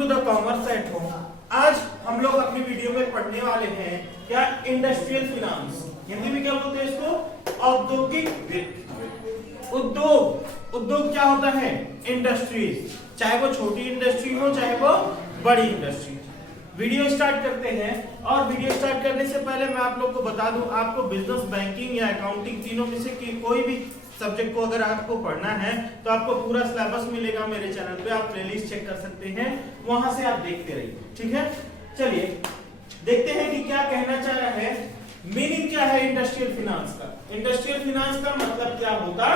To the commerce at home. आज हम लोग अपनी वीडियो में पढ़ने वाले हैं क्या, इंडस्ट्रियल फिनांस। हिंदी में क्या बोलते हैं इसको, औद्योगिक वित्त। उद्योग क्या होता है, इंडस्ट्रीज, चाहे वो छोटी इंडस्ट्री हो चाहे वो बड़ी इंडस्ट्री। वीडियो स्टार्ट करते हैं, और वीडियो स्टार्ट करने से पहले मैं आप लोग को बता दूं, आपको बिजनेस, बैंकिंग या अकाउंटिंग तीनों में से कोई भी सब्जेक्ट को अगर आपको पढ़ना है तो आपको पूरा सिलेबस मिलेगा मेरे चैनल पे। आप प्लेलिस्ट चेक कर सकते हैं, वहां से आप देखते रहिए, ठीक है। चलिए देखते हैं कि क्या कहना चाह रहा है, मीनिंग क्या है इंडस्ट्रियल फिनांस का। इंडस्ट्रियल फिनांस का मतलब क्या होता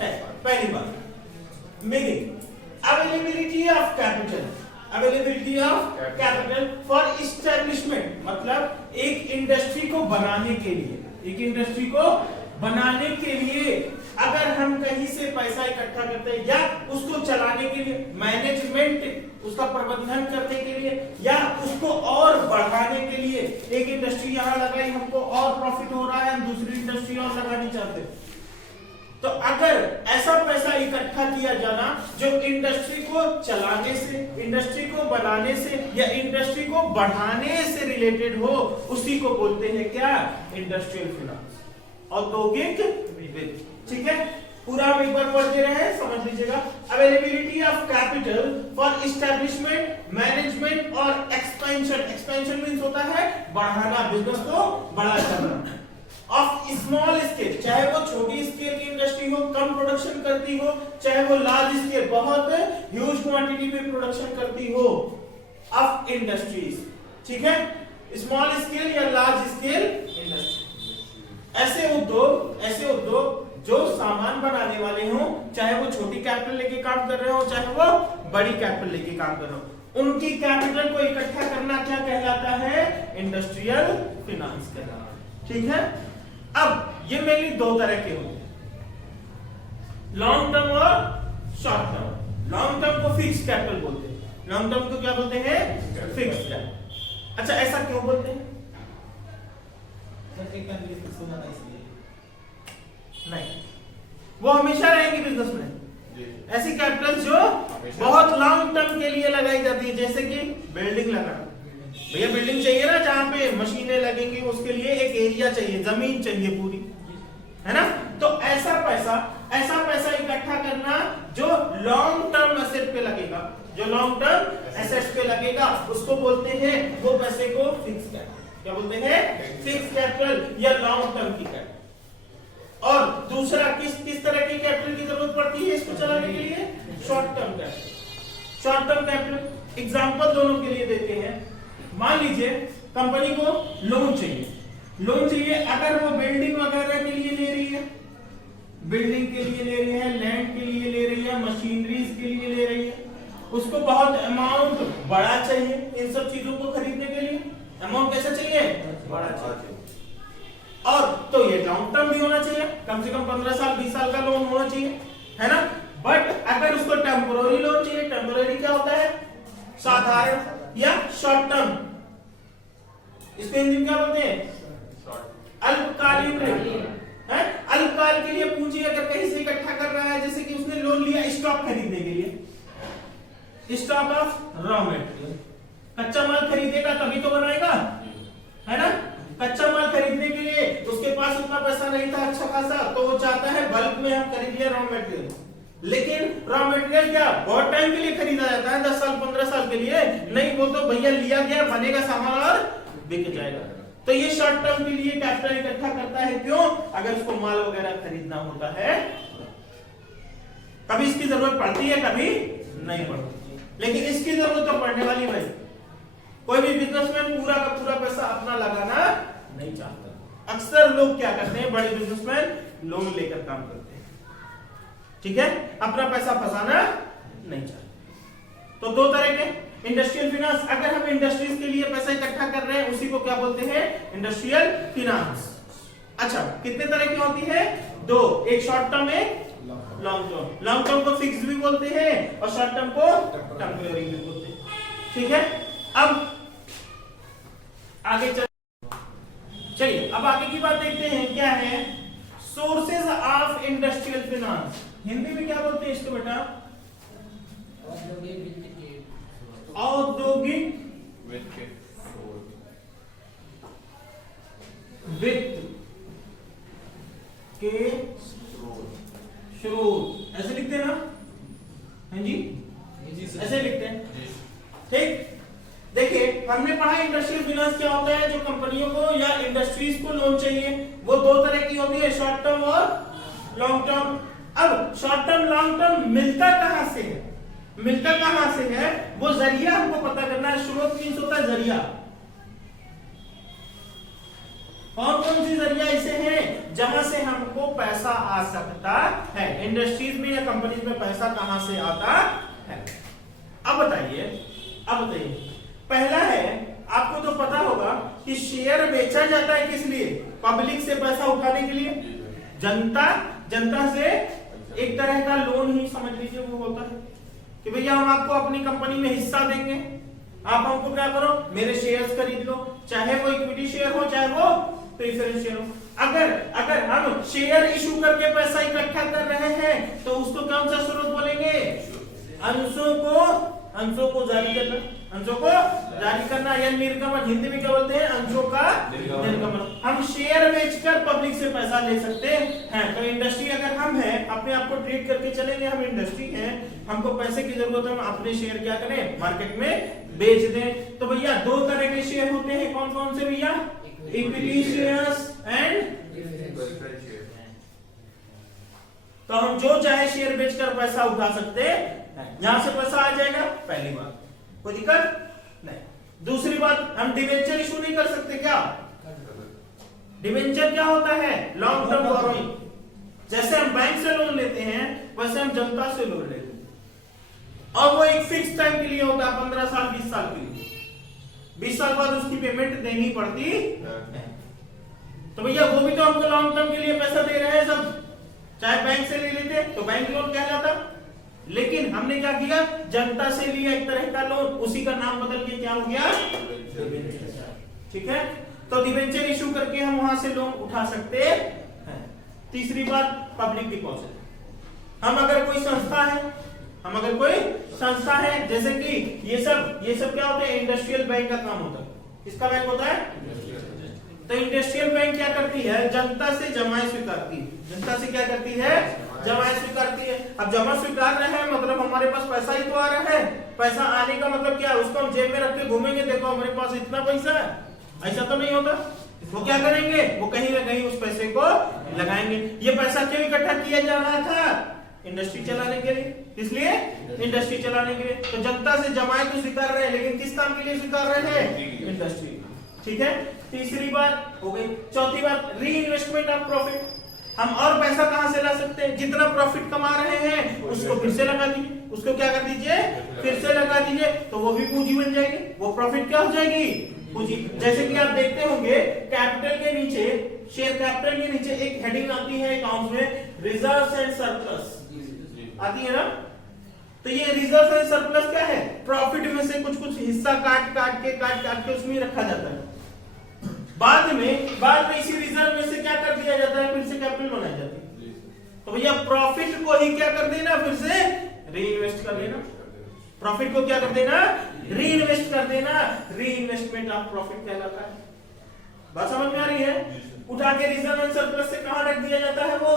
है। पहली बात meaning, availability of capital, availability of capital for establishment, मतलब एक इंडस्ट्री को बनाने के लिए, एक इंडस्ट्री को बनाने के लिए अगर हम कहीं से पैसा इकट्ठा करते हैं या उसको चलाने के लिए, मैनेजमेंट उसका प्रबंधन करने के लिए या उसको और बढ़ाने के लिए, एक इंडस्ट्री यहां लगाई, हमको और प्रॉफिट हो रहा है, हम दूसरी इंडस्ट्री और लगानी चाहते हैं, तो अगर ऐसा पैसा इकट्ठा किया जाना जो इंडस्ट्री को चलाने से, इंडस्ट्री को बनाने से या इंडस्ट्री को बढ़ाने से रिलेटेड हो, उसी को बोलते हैं क्या, इंडस्ट्रियल फिनांस, औद्योगिक वित्त। ठीक है, पूरा हम एक बार पढ़ दे रहे हैं, समझ लीजिएगा। Availability of capital for establishment, management और एक्सपेंशन। एक्सपेंशन मींस होता है बढ़ाना, बिजनेस को बड़ा करना। ऑफ स्मॉल स्केल, चाहे वो छोटी स्केल की इंडस्ट्री हो, कम प्रोडक्शन करती हो, चाहे वो लार्ज स्केल, बहुत ह्यूज क्वांटिटी में प्रोडक्शन करती हो, ऑफ इंडस्ट्रीज। ठीक है, स्मॉल स्केल या लार्ज स्केल इंडस्ट्री। ऐसे उद्योग जो सामान बनाने वाले हों, चाहे वो छोटी कैपिटल लेके काम कर रहे हो चाहे वो बड़ी कैपिटल लेके काम कर रहे हो, उनकी कैपिटल को इकट्ठा करना क्या कहलाता है, इंडस्ट्रियल फिनांस कहलाता है। ठीक है, अब ये मेनली दो तरह के होते हैं, लॉन्ग टर्म और शॉर्ट टर्म। लॉन्ग टर्म को फिक्स कैपिटल बोलते हैं, लॉन्ग टर्म को क्या बोलते हैं, फिक्स कैपिटल। अच्छा, ऐसा क्यों बोलते हैं, नहीं, वो हमेशा रहेंगी बिजनेस में। ऐसी कैपिटल जो बहुत लॉन्ग टर्म के लिए लगाई जाती है, जैसे कि बिल्डिंग लगाना, भैया बिल्डिंग चाहिए ना, जहां पे मशीनें लगेंगी उसके लिए एक एरिया चाहिए, जमीन चाहिए पूरी, है ना। तो ऐसा पैसा इकट्ठा करना जो लॉन्ग टर्म एसेट पे लगेगा, जो लॉन्ग टर्म एसेट पे लगेगा, उसको बोलते हैं, वो पैसे को फिक्स कैपिटल, क्या बोलते हैं, फिक्स कैपिटल या लॉन्ग टर्म की कैपिटल। और दूसरा किस तरह की कैपिटल की जरूरत पड़ती है इसको चलाने के लिए, short term capital. Short term capital example दोनों के लिए देते हैं। मान लीजिए कंपनी को लोन चाहिए, अगर वो बिल्डिंग वगैरह के लिए ले रही है, बिल्डिंग के लिए ले रही है, लैंड के लिए ले रही है, मशीनरीज के लिए ले रही है, उसको बहुत अमाउंट बड़ा चाहिए इन सब चीजों को खरीदने के लिए। अमाउंट कैसा चाहिए, बड़ा चाहिए, और तो ये लॉन्ग टर्म भी होना चाहिए, कम से कम 15 साल 20 साल का लोन होना चाहिए, है ना। बट अगर उसको टेम्पोररी लोन चाहिए, टेम्पोररी क्या होता है, साधारण या शॉर्ट टर्म, इसको हिंदी में क्या बोलते हैं, अल्पकालीन ऋण, है। अल्पकाल के लिए पूंजी अगर कहीं से इकट्ठा कर रहा है, जैसे कि उसने लोन लिया स्टॉक खरीदने के लिए, स्टॉक ऑफ रॉ मटेरियल, कच्चा माल खरीदेगा तभी तो बनाएगा, है ना। कच्चा माल खरीदने के लिए उसके पास उतना पैसा नहीं था अच्छा खासा, तो वो चाहता है बल्क में हम खरीद लिया रॉ मटेरियल। लेकिन रॉ मटेरियल क्या बहुत टाइम के लिए खरीदा जाता है, 10 साल 15 साल के लिए नहीं, वो तो भैया लिया गया, बनेगा सामान और बिक जाएगा। तो ये शॉर्ट टर्म के लिए कैपिटल इकट्ठा करता है, क्यों, अगर उसको माल वगैरह खरीदना होता है, कभी इसकी जरूरत पड़ती है कभी नहीं पड़ती, लेकिन इसकी जरूरत तो पड़ने वाली भाई। कोई भी बिजनेसमैन पूरा का पूरा पैसा अपना लगाना नहीं चाहता। अक्सर लोग क्या करते हैं, बड़े बिजनेसमैन लोन लेकर काम करते हैं, ठीक है, अपना पैसा फंसाना नहीं चाहते। तो दो तरह के इंडस्ट्रियल फिनांस, अगर हम इंडस्ट्रीज के लिए पैसा इकट्ठा कर रहे हैं उसी को क्या बोलते हैं, इंडस्ट्रियल फिनांस। अच्छा, कितने तरह की होती है, दो, एक शॉर्ट टर्म एक लॉन्ग टर्म। लॉन्ग टर्म को फिक्स भी बोलते हैं और शॉर्ट टर्म को टेम्परेरी भी बोलते हैं। ठीक है, अब आगे चलिए अब आगे की बात देखते हैं, क्या है sources of industrial finance. Hindi में क्या बोलते हैं इसको बेटा, औद्योगिक औद्योगिक वित्त के स्रोत, ऐसे लिखते हैं ना? हाँ जी, ऐसे लिखते हैं। ठीक, देखिए हमने पढ़ा इंडस्ट्रियल फाइनेंस क्या होता है। जो कंपनियों को या इंडस्ट्रीज को लोन चाहिए वो दो तरह की होती है, शॉर्ट टर्म और लॉन्ग टर्म। अब शॉर्ट टर्म लॉन्ग टर्म मिलता कहां से है? मिलता कहां से है वो जरिया हमको पता करना है। स्रोत मींस होता है जरिया। कौन कौन सी जरिया ऐसे हैं जहां से हमको पैसा आ सकता है? इंडस्ट्रीज में या कंपनीज में पैसा कहां से आता है? अब बताइए, पहला है, आपको तो पता होगा कि शेयर बेचा जाता है किस लिए? पब्लिक से पैसा उठाने के लिए। जनता से एक तरह का लोन ही समझ लीजिए वो होता है कि भैया हम आपको अपनी कंपनी में हिस्सा देंगे, आप हमको क्या करो, मेरे शेयर्स खरीद लो, चाहे वो इक्विटी शेयर हो चाहे वो प्रेफरेंस शेयर हो। अगर हम शेयर इशू करके पैसा इकट्ठा कर रहे हैं तो उसको कौन सा स्रोत बोलेंगे? अंशों को जारी करना या निर्गमन। हिंदी में क्या बोलते हैं? अंशों का निर्गमन। हम शेयर बेचकर पब्लिक से पैसा ले सकते हैं। तो इंडस्ट्री अगर हम हैं, अपने आप को ट्रीट करके चलेंगे, हम इंडस्ट्री हैं, हमको पैसे की जरूरत है, हम अपने शेयर क्या करें? मार्केट में बेच दें। तो भैया दो तरह के शेयर होते हैं, कौन कौन से भैया? Equity shares and. तो हम जो चाहे शेयर बेचकर पैसा उठा सकते हैं, यहां से पैसा आ जाएगा, पहली बात, कोई दिक्कत नहीं। दूसरी बात, हम डिवेंचर इशू नहीं कर सकते क्या? डिवेंचर क्या होता है? Long term borrowing. जैसे हम बैंक से लोन लेते हैं वैसे हम जनता से लोन लेते हैं और वो एक फिक्स टाइम के लिए होता है, 15 साल 20 साल के लिए। 20 साल बाद उसकी पेमेंट देनी पड़ती है। तो भैया वो भी तो हमको लॉन्ग टर्म के लिए पैसा दे रहे हैं सब। चाहे बैंक से ले लेते तो बैंक लोन कहलाता, लेकिन हमने क्या किया? जनता से लिया एक तरह का लोन, उसी का नाम बदल के क्या हो गया? ठीक है, तो डिवेंचर इशू करके हम वहां से लोन उठा सकते हैं। तीसरी बात, पब्लिक डिपॉजिट। हम अगर कोई संस्था है, जैसे कि ये सब क्या होता है? इंडस्ट्रियल बैंक का काम होता है। किसका बैंक होता है? तो इंडस्ट्रियल बैंक क्या करती है? जनता से जमाएं स्वीकारती है। जनता से क्या करती है? जमाएं स्वीकारती है। अब जमा स्वीकार रहे हैं मतलब हमारे पास पैसा ही तो आ रहा है। पैसा आने का मतलब क्या? उसको हम जेब में रख के घूमेंगे, देखो हमारे पास इतना पैसा है, ऐसा तो नहीं होता। वो क्या करेंगे? वो कहीं ना कहीं उस पैसे को लगाएंगे। ये पैसा क्यों इकट्ठा किया जा रहा था? इंडस्ट्री चलाने के लिए। इसलिए इंडस्ट्री चलाने के लिए। तो जनता से जमाएं तो स्वीकार रहे हैं, लेकिन किस काम के लिए स्वीकार रहे हैं? इंडस्ट्री। ठीक है, तीसरी बात हो गई। चौथी बात, री इन्वेस्टमेंट ऑफ प्रॉफिट। हम और पैसा कहां से ला सकते हैं? जितना प्रॉफिट कमा रहे हैं उसको फिर से लगा दीजिए, उसको क्या कर दीजिए? फिर से लगा दीजिए, तो वो भी पूंजी बन जाएगी। वो प्रॉफिट क्या हो जाएगी? पूंजी। जैसे कि आप देखते होंगे कैपिटल के नीचे, शेयर कैपिटल के नीचे एक हेडिंग आती है अकाउंट में, रिजर्व्स एंड सरप्लस आती है ना। तो ये रिजर्व एंड सरप्लस क्या है? प्रॉफिट में से कुछ हिस्सा काट के उसमें रखा जाता है। बाद में इसी रिजर्व में से क्या कर दिया जाता है? फिर से कैपिटल बनाई जाती है। तो भैया प्रॉफिट को ही क्या कर देना? फिर से री इन्वेस्ट कर देना। प्रॉफिट को क्या कर देना? री इन्वेस्ट कर देना। री इन्वेस्टमेंट ऑफ प्रॉफिट कहलाता है। बात समझ में आ रही है? उठा के रिजर्व एंड सरप्लस से कहां रख दिया जाता है? वो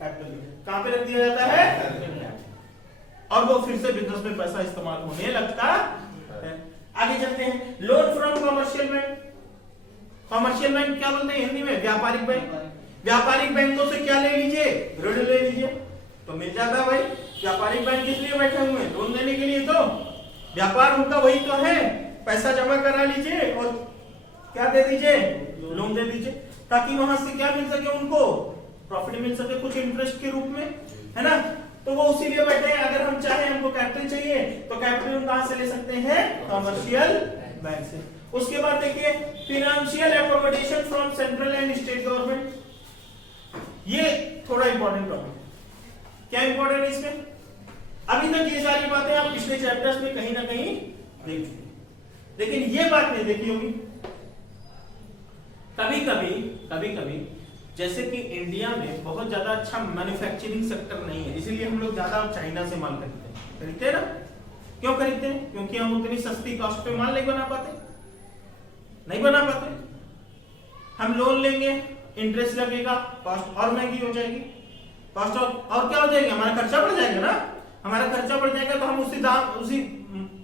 कैपिटल में। कहां पे रख दिया जाता है? और वो फिर से बिजनेस में पैसा इस्तेमाल होने लगता है। आगे चलते हैं। Loan from commercial bank. Commercial bank क्या बोलते हैं हिंदी में? व्यापारिक बैंक। व्यापारिक बैंकों से क्या ले लीजिए? ऋण ले लीजिए, तो मिल जाता है भाई। व्यापारिक बैंक किस लिए बैठे हुए हैं? लोन देने के लिए। तो व्यापार उनका वही तो है, पैसा जमा करा लीजिए और क्या दे दीजिए? लोन दे दीजिए, ताकि वहां से क्या मिल सके? उनको प्रॉफिट मिल सके कुछ इंटरेस्ट के रूप में, है ना। तो वो उसी लिए बैठे हैं। अगर हम चाहे, हमको कैपिटल चाहिए, तो कैपिटल हम कहां से ले सकते हैं? कमर्शियल बैंक से। उसके बाद देखिए, financial accommodation from central and state government. ये थोड़ा इंपॉर्टेंट टॉपिक। क्या इंपॉर्टेंट है इसमें? अभी तक ये सारी बातें आप पिछले चैप्टर्स में कहीं ना कहीं देख चुके, लेकिन ये बात नहीं देखी होगी। कभी कभी जैसे कि इंडिया में बहुत ज्यादा अच्छा मैन्युफैक्चरिंग सेक्टर नहीं है, इसीलिए हम लोग ज्यादा चाइना से माल खरीदते हैं ना। क्यों खरीदते हैं? क्योंकि हम उतनी सस्ती कॉस्ट पे माल नहीं बना पाते, नहीं बना पाते। हम लोन लेंगे, इंटरेस्ट लगेगा, कॉस्ट और महंगी हो जाएगी, कॉस्ट और क्या हो जाएगी, हमारा खर्चा बढ़ जाएगा ना। हमारा खर्चा बढ़ जाएगा तो हम उसी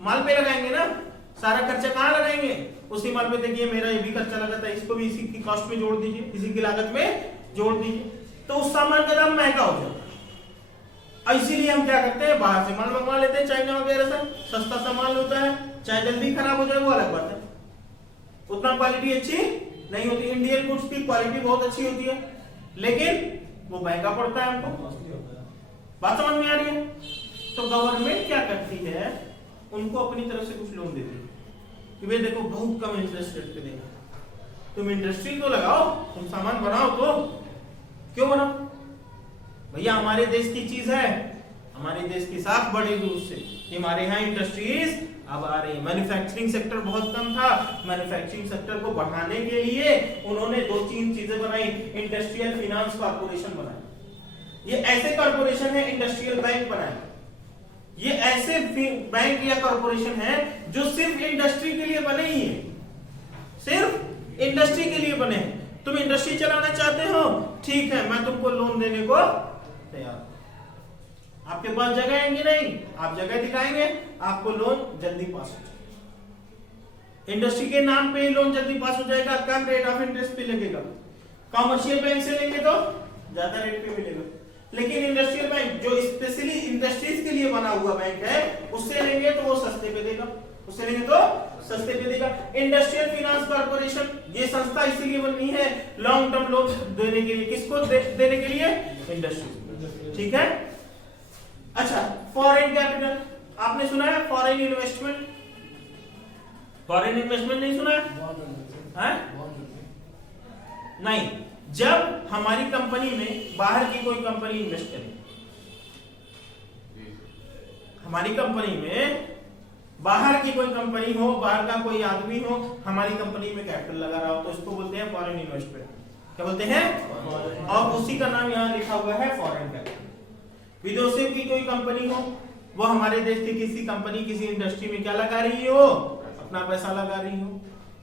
माल पे लगाएंगे ना, सारा खर्चा कहाँ लगाएंगे, उसी माल पे। देखिए मेरा ये भी खर्चा लगा था, इसको भी इसी की कॉस्ट में जोड़ दीजिए, इसी की लागत में जोड़ दीजिए, तो उस सामान का दाम महंगा हो जाएगा। इसीलिए हम क्या करते हैं, बाहर से माल मंगवा लेते हैं, चाइना वगैरह से, सस्ता सामान होता है, चाहे जल्दी खराब हो जाए वो अलग बात है, उतना क्वालिटी अच्छी नहीं होती। इंडियन गुड्स की क्वालिटी बहुत अच्छी होती है, लेकिन वो महंगा पड़ता है हमको। बात समझ में आ रही है? तो गवर्नमेंट क्या करती है, उनको अपनी तरफ से कुछ लोन देती है कि भाई देखो बहुत कम इंटरेस्ट रेट पे देंगे, तुम इंडस्ट्री तो लगाओ, तुम सामान बनाओ, तो क्यों बनाओ भैया, हमारे देश की चीज है, हमारे देश की साख बढ़ेगी उससे। हमारे यहाँ इंडस्ट्रीज अब आ रही है। मैन्युफैक्चरिंग सेक्टर बहुत कम था, मैन्युफैक्चरिंग सेक्टर को बढ़ाने के लिए उन्होंने 2-3 चीजें बनाई। इंडस्ट्रियल फाइनेंस कॉर्पोरेशन बनाया, ये ऐसे कॉर्पोरेशन है, इंडस्ट्रियल बैंक बनाए, ये ऐसे बैंक या कॉर्पोरेशन है जो सिर्फ इंडस्ट्री के लिए बने ही है, सिर्फ इंडस्ट्री के लिए बने हैं। तुम इंडस्ट्री चलाना चाहते हो, ठीक है, मैं तुमको लोन देने को तैयार। आपके पास जगह है कि नहीं, आप जगह दिखाएंगे, आपको लोन जल्दी पास हो जाएगा। इंडस्ट्री के नाम पे ही लोन जल्दी पास हो जाएगा, कम रेट ऑफ इंटरेस्ट पे लगेगा। कॉमर्शियल बैंक से लेंगे तो ज्यादा रेट पे मिलेगा, लेकिन इंडस्ट्रियल बैंक जो स्पेशली इंडस्ट्रीज के लिए बना हुआ बैंक है, उससे लेंगे तो वो सस्ते पे देगा, उससे लेंगे तो सस्ते पे देगा। इंडस्ट्रियल फाइनेंस कॉर्पोरेशन ये संस्था इसीलिए बनी है, लॉन्ग टर्म लोन देने के लिए। किसको देने के लिए? इंडस्ट्री। ठीक है। अच्छा, फॉरेन कैपिटल आपने सुना है, फॉरेन इन्वेस्टमेंट? फॉरेन इन्वेस्टमेंट नहीं सुना है? नहीं, जब हमारी कंपनी में बाहर की कोई कंपनी इन्वेस्ट करे, हमारी कंपनी में बाहर की कोई कंपनी हो, बाहर का कोई आदमी हो, हमारी कंपनी में कैपिटल लगा रहा हो, तो इसको बोलते हैं फॉरेन इन्वेस्टमेंट। क्या बोलते हैं? और उसी का नाम यहाँ लिखा हुआ है फॉरेन कैपिटल। विदेशों की कोई कंपनी हो, वो हमारे देश की किसी कंपनी, किसी इंडस्ट्री में क्या लगा रही हो, अपना पैसा लगा रही हो,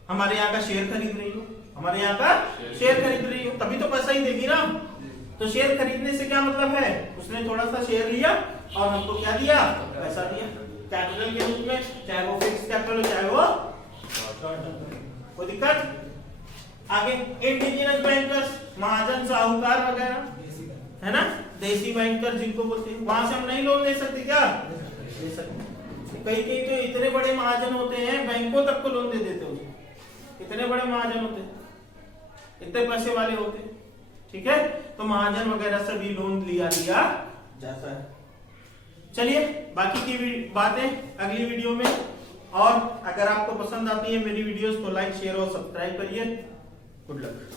हमारे यहाँ का शेयर खरीद रही हो, हमारे यहाँ का शेयर खरीद रही हो, तभी तो पैसा ही देगी ना। तो शेयर खरीदने से क्या मतलब है, उसने थोड़ा सा शेयर लिया और हमको क्या दिया, पैसा दिया कैपिटल के रूप में, चाहे वो फिक्स कैपिटल हो चाहे वो कोई दिक्कत। आगे इंडिजिनस बैंकर्स, महाजन साहूकार वगैरह है ना, देसी बैंकर जिनको बोलते हैं, वहां से हम नहीं लोन ले सकते क्या? ले सकते। कई कई तो इतने बड़े महाजन होते हैं, बैंकों तक को लोन दे देते हैं, इतने बड़े महाजन होते हैं, इतने पैसे वाले होते हैं। ठीक है, तो महाजन वगैरह से भी लोन लिया जाता है। चलिए बाकी की बातें अगली वीडियो में, और अगर आपको पसंद आती है मेरी वीडियोस तो लाइक, शेयर और सब्सक्राइब करिए। Good luck.